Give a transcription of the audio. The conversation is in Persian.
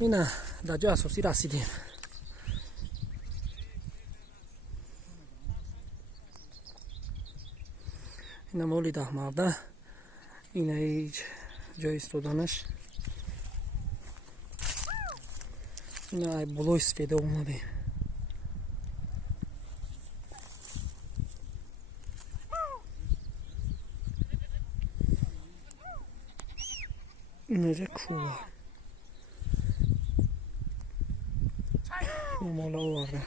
اینا در جا اساسی رسیدیم. اینا مولی ده مرده. اینا هیچ جای استودانش. اینا ای بلوی سفیده اومده. اینجا کوه. مالا آورده.